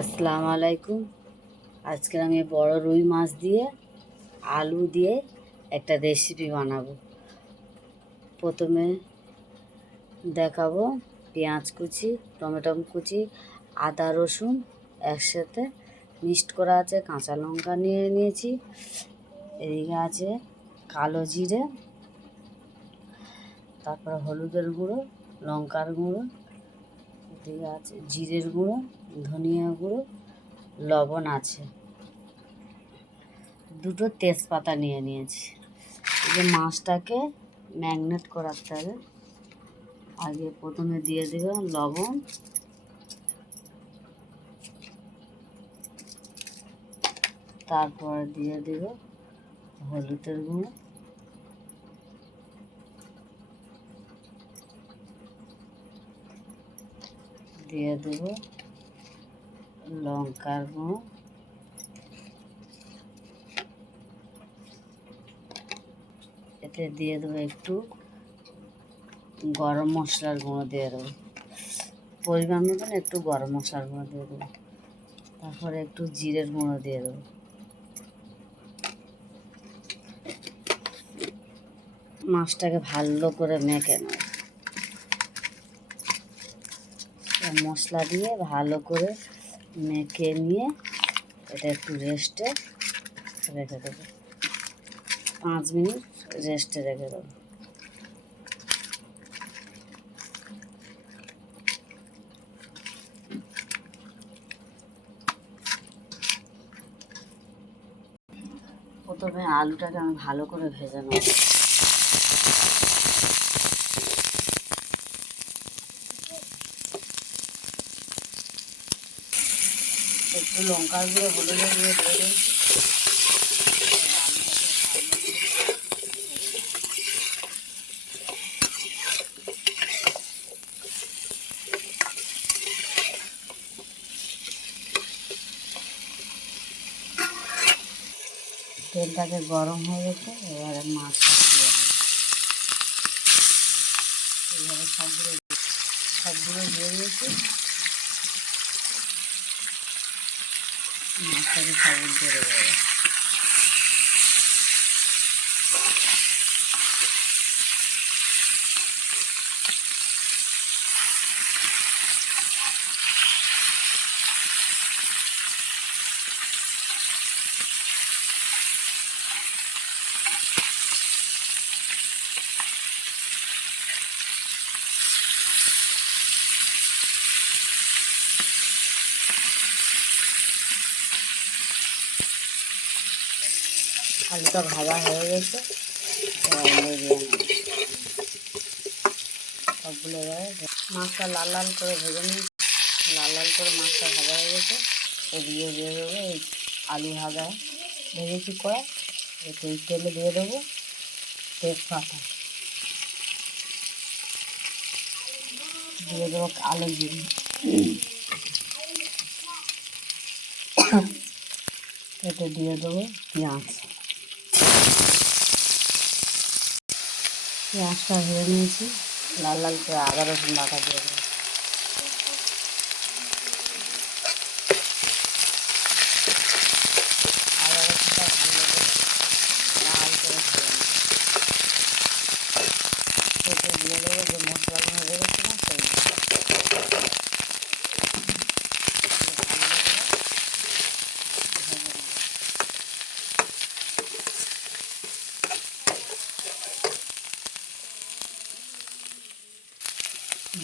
আসসালামু আলাইকুম। আজকে আমি বড় রুই মাছ দিয়ে আলু দিয়ে একটা রেসিপি বানাবো। প্রথমে দেখাবো পেঁয়াজ কুচি, টমেটো কুচি, আদা রসুন একসাথে মিক্সড করা আছে, কাঁচা লঙ্কা নিয়ে নিয়েছি, এদিকে আছে কালো জিরে, তারপরে হলুদের গুঁড়ো, লঙ্কার গুঁড়ো, এদিকে আছে জিরের গুঁড়ো, ধনিয়া গুঁড়ো, লবণ আছে, দুটো তেজপাতা নিয়ে নিয়েছি। এই যে মাছটাকে ম্যারিনেট করাতে হবে। আগে প্রথমে দিয়ে দেব লবণ, তারপরে দিয়ে দেব হলুদের গুঁড়ো, দিয়ে দেব লঙ্কার গুঁড়ো, এতে দিয়ে দেবো একটু গরম মশলার গুঁড়ো দিয়ে দেবো, পরিমাণ মতন একটু গরম মশলার গুঁড়ো দিয়ে দেবো, তারপরে একটু জিরের গুঁড়ো দিয়ে দেবো। মাছটাকে ভালো করে মেখে নেব, মশলা দিয়ে ভালো করে মেখে নিয়ে এটা একটু রেস্টে রেখে দেবো, 5 মিনিট রেস্টে রেখে দেবো। প্রথমে আলুটাকে আমি ভালো করে ভেজে নেব। একটু লঙ্কার গুঁড়ো, হলুদের গুঁড়ো দিয়ে দিয়েছি। তেলটাকে গরম হয়ে গেছে, এবারে মাছটা দিয়ে দেবো। এইভাবে সবগুলো দিয়ে দিয়েছি, মাছটাকে সব দিয়ে দেবো। আলুটা ভাজা হয়ে গেছে, সবগুলো মাছটা লাল লাল করে ভেজে নিই। লাল লাল করে মাছটা ভাজা হয়ে গেছে, দিয়ে দিয়ে দেবো এই আলু ভাজা ভেজেছি করে, একটু তেলে দিয়ে দেবো তেজপাতা, দিয়ে দেবো কালো জিরে, এতে দিয়ে দেবো পেঁয়াজটা ভেজে নিয়েছি, লাল লাল করে আদা রসুন বাটা দিয়ে দেবো। আদা রসুনটা ভালো করে লাল করে ভেজে নেব, এতে দিয়ে দেবো যে মশলাগুলো রেখেছিলাম সেইগুলো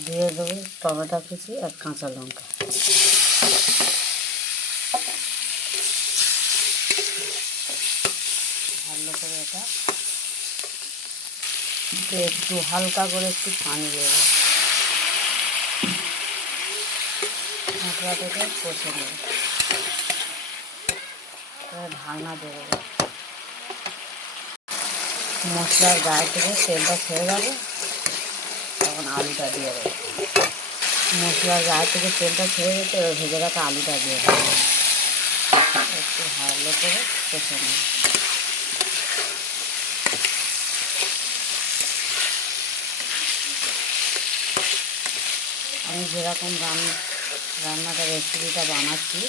দিয়ে দেবো, টমেটো কুচি আর কাঁচা লঙ্কা, ভালো করে এটা একটু হালকা করে একটু পানি দেবো, মশলাটাকে কষে নেব, ঢাকনা দেবো। মশলার গায়ে থেকে তেলটা ছেড়ে যাবে, তখন আলুটা দিয়ে দেবো। মশলার গায়ে থেকে তেলটা ছেড়ে গেছে, এবার ভেজে রাখা আলুটা দিয়ে দেবো, একটু ভালো করে কষে নেব। আমি যেরকম রান্নাটা রেসিপিটা বানাচ্ছি।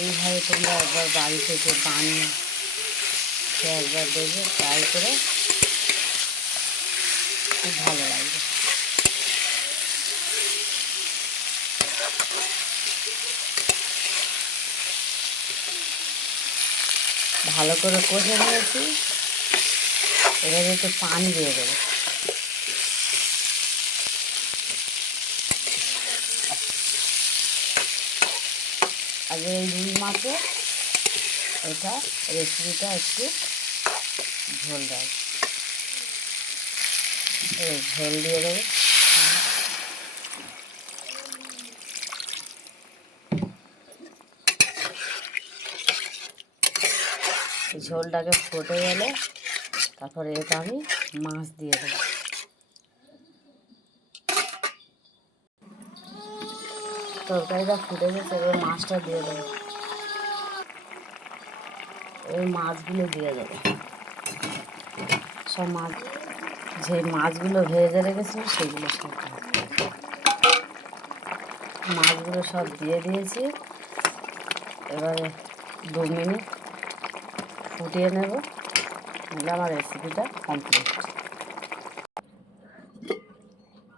এইভাবে তোমরা একবার বাড়ি থেকে বানিয়ে একবার দেখবে, ট্রাই করে খুব ভালো লাগবে। ভালো করে কষে নিয়েছি, এবারে একটু পানি দিয়ে দেবো। আগে এই রুই মাছে এটা রেসিপিটা একটু ঝোল দেয়, ঝোল দিয়ে দেবো। ঝোলটাকে ফুটে গেলে তারপরে এটা আমি মাছ দিয়ে দেবো। তরকারিটা ফুটে গেছে, এবার মাছটা দিয়ে দেবো। এই মাছগুলো দিয়ে দেবো, সব মাছ, যে মাছগুলো ভেজে রেখেছিল সেগুলো সব মাছগুলো সব দিয়ে দিয়েছি। এবারে 2 মিনিট ফুটিয়ে নেব, নিলে আমার রেসিপিটা কমপ্লিট।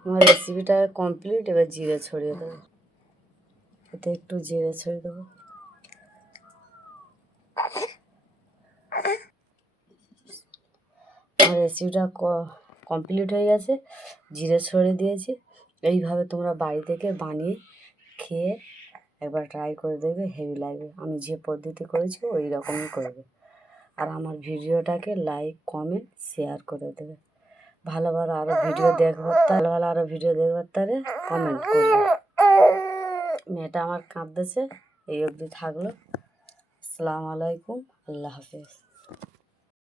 আমার রেসিপিটা কমপ্লিট। এবার জিরে ছড়িয়ে দেবো, এতে একটু জিরে ছড়িয়ে দেবো। আমার রেসিপিটা কমপ্লিট হয়ে গেছে, জিরে ছড়িয়ে দিয়েছি। এইভাবে তোমরা বাড়ি থেকে বানিয়ে খেয়ে একবার ট্রাই করে দেখবে, হেভি লাগবে। আমি যে পদ্ধতি করেছি ওই রকমই করবে। আর আমার ভিডিওটাকে লাইক, কমেন্ট, শেয়ার করে দেবে। ভালো ভালো আরও ভিডিও দেখবার তারে কমেন্ট করবে। মেয়েটা আমার কাঁদতেছে। এই অবধি থাকলো। আসসালামু আলাইকুম, আল্লাহ হাফেজ।